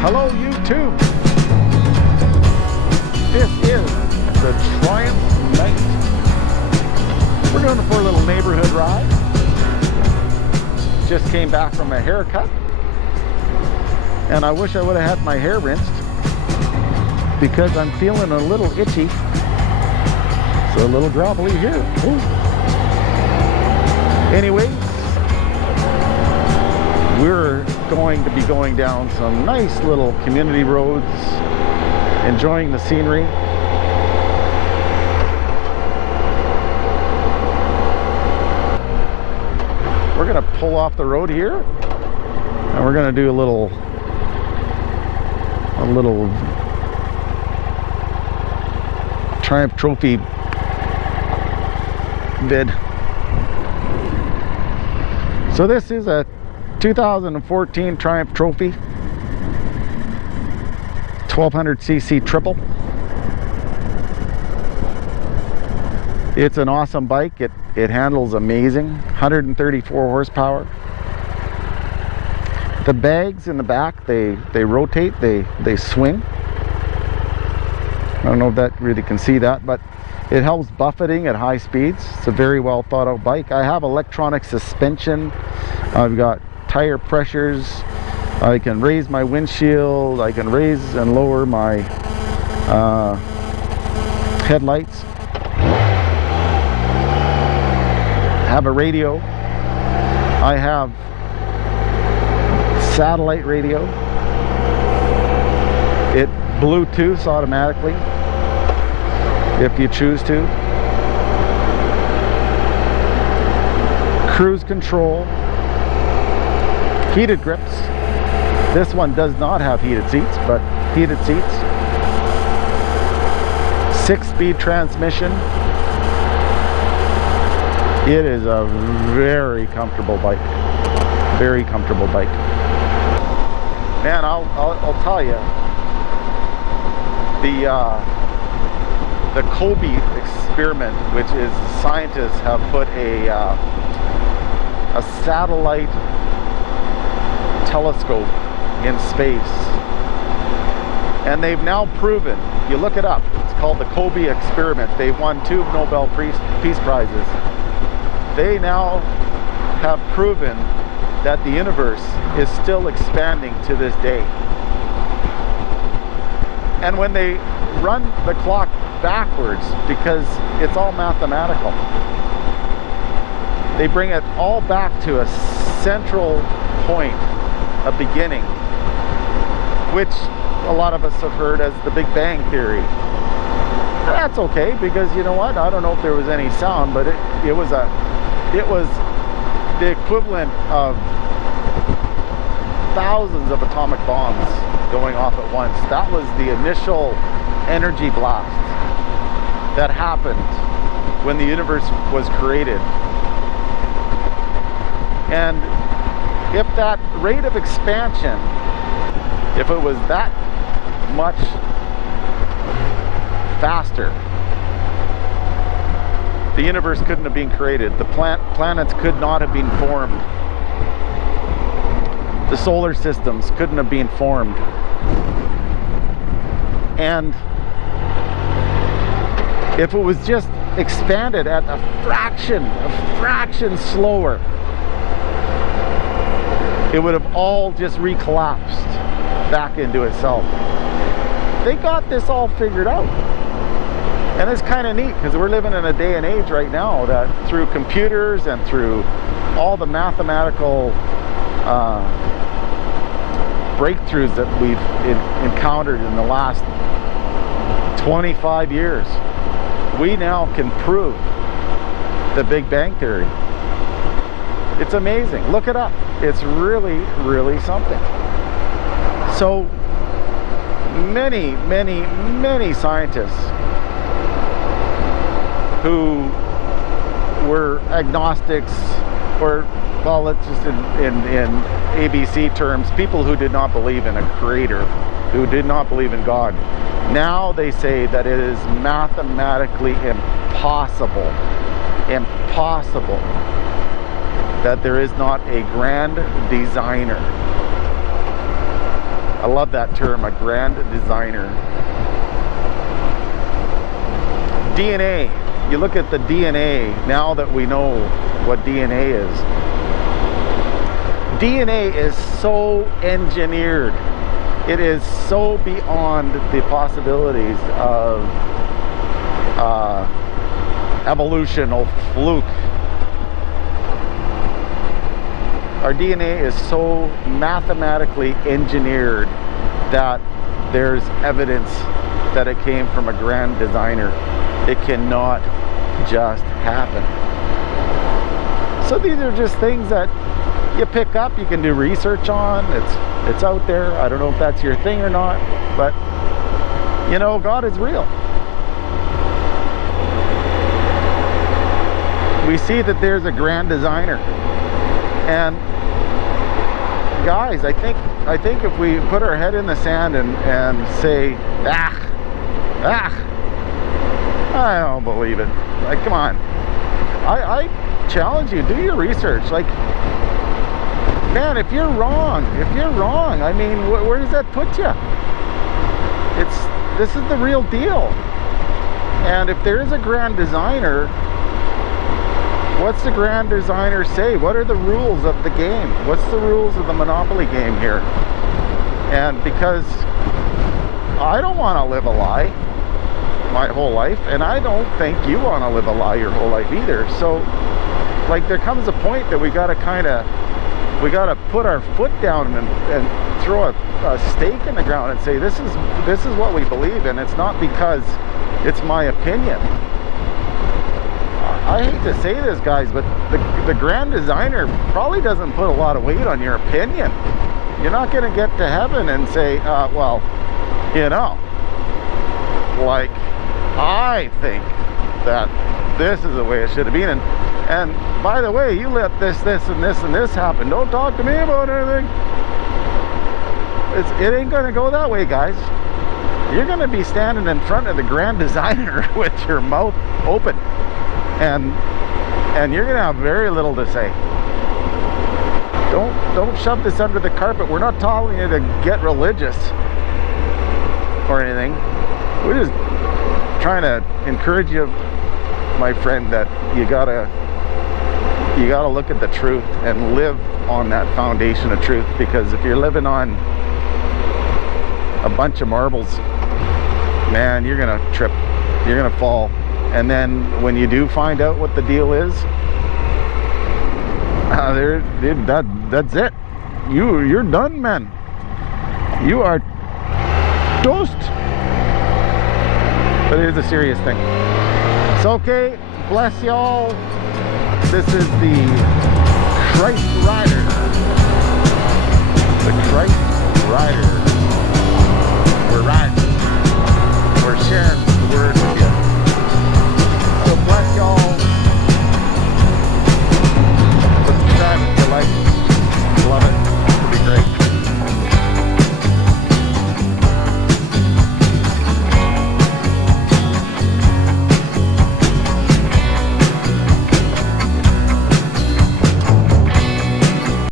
Hello YouTube! This is the Triumph Night. We're going for a little neighborhood ride. Just came back from a haircut. And I wish I would have had my hair rinsed because I'm feeling a little itchy. So a little droppily here. Ooh. Anyways, we're going to be going down some nice little community roads, enjoying the scenery. We're going to pull off the road here and we're going to do a little Triumph Trophy bid. So this is a 2014 Triumph Trophy 1200cc triple. It's an awesome bike. It handles amazing. 134 horsepower. The bags in the back, they rotate, they swing. I don't know if that really can see that, but it helps buffeting at high speeds. It's a very well thought out bike. I have electronic suspension. I've got tire pressures. I can raise my windshield. I can raise and lower my headlights. I have a radio. I have satellite radio. It Bluetooths automatically if you choose to. Cruise control. Heated grips. This one does not have heated seats, but heated seats. 6-speed transmission. It is a very comfortable bike. Very comfortable bike. Man, I'll tell you, the Kobe experiment, which is scientists have put a satellite telescope in space, and they've now proven, you look it up, it's called the Kobe experiment. They won 2 Nobel Peace Prizes. They now have proven that the universe is still expanding to this day. And when they run the clock backwards, because it's all mathematical, they bring it all back to a central point, a beginning, which a lot of us have heard as the Big Bang Theory. That's okay, because you know what? I don't know if there was any sound, but it was the equivalent of thousands of atomic bombs going off at once. That was the initial energy blast that happened when the universe was created. And if that rate of expansion, if it was that much faster, the universe couldn't have been created. The planets could not have been formed. The solar systems couldn't have been formed. And if it was just expanded at a fraction slower, it would have all just recollapsed back into itself. They got this all figured out. And it's kind of neat, because we're living in a day and age right now that through computers and through all the mathematical breakthroughs that we've encountered in the last 25 years, we now can prove the Big Bang Theory. It's amazing. Look it up. It's really, really something. So many scientists who were agnostics, or, well, let's just in ABC terms, people who did not believe in a creator, who did not believe in God. Now they say that it is mathematically impossible that there is not a grand designer I love that term, a grand designer. DNA. You look at the DNA, now that we know what DNA is. DNA is so engineered. It is so beyond the possibilities of evolutional fluke. Our DNA is so mathematically engineered that there's evidence that it came from a grand designer. It cannot just happen. So these are just things that you pick up, you can do research on. It's out there. I don't know if that's your thing or not, but you know, God is real. We see that there's a grand designer. And guys, I think if we put our head in the sand and say, I don't believe it. Like, come on. I challenge you, do your research. Like, man, if you're wrong, I mean, where does that put you? This is the real deal. And if there is a grand designer, what's the grand designer say? What are the rules of the game? What's the rules of the Monopoly game here? And because I don't want to live a lie my whole life, and I don't think you want to live a lie your whole life either. So, like, there comes a point that we got to put our foot down and throw a stake in the ground and say, this is what we believe in. It's not because it's my opinion. I hate to say this, guys, but the grand designer probably doesn't put a lot of weight on your opinion. You're not going to get to heaven and say, well, you know, like, I think that this is the way it should have been. And by the way, you let this and this happen. Don't talk to me about anything. It ain't going to go that way, guys. You're going to be standing in front of the grand designer with your mouth open. And you're going to have very little to say. Don't shove this under the carpet. We're not telling you to get religious or anything. We're just trying to encourage you, my friend, that you gotta look at the truth and live on that foundation of truth. Because if you're living on a bunch of marbles, man, you're gonna trip, you're gonna fall. And then when you do find out what the deal is, that's it. You're done, man. You are toast. But it is a serious thing. It's okay. Bless y'all. This is the Christ Rider. The Christ Rider. We're riding. We're sharing the word with you.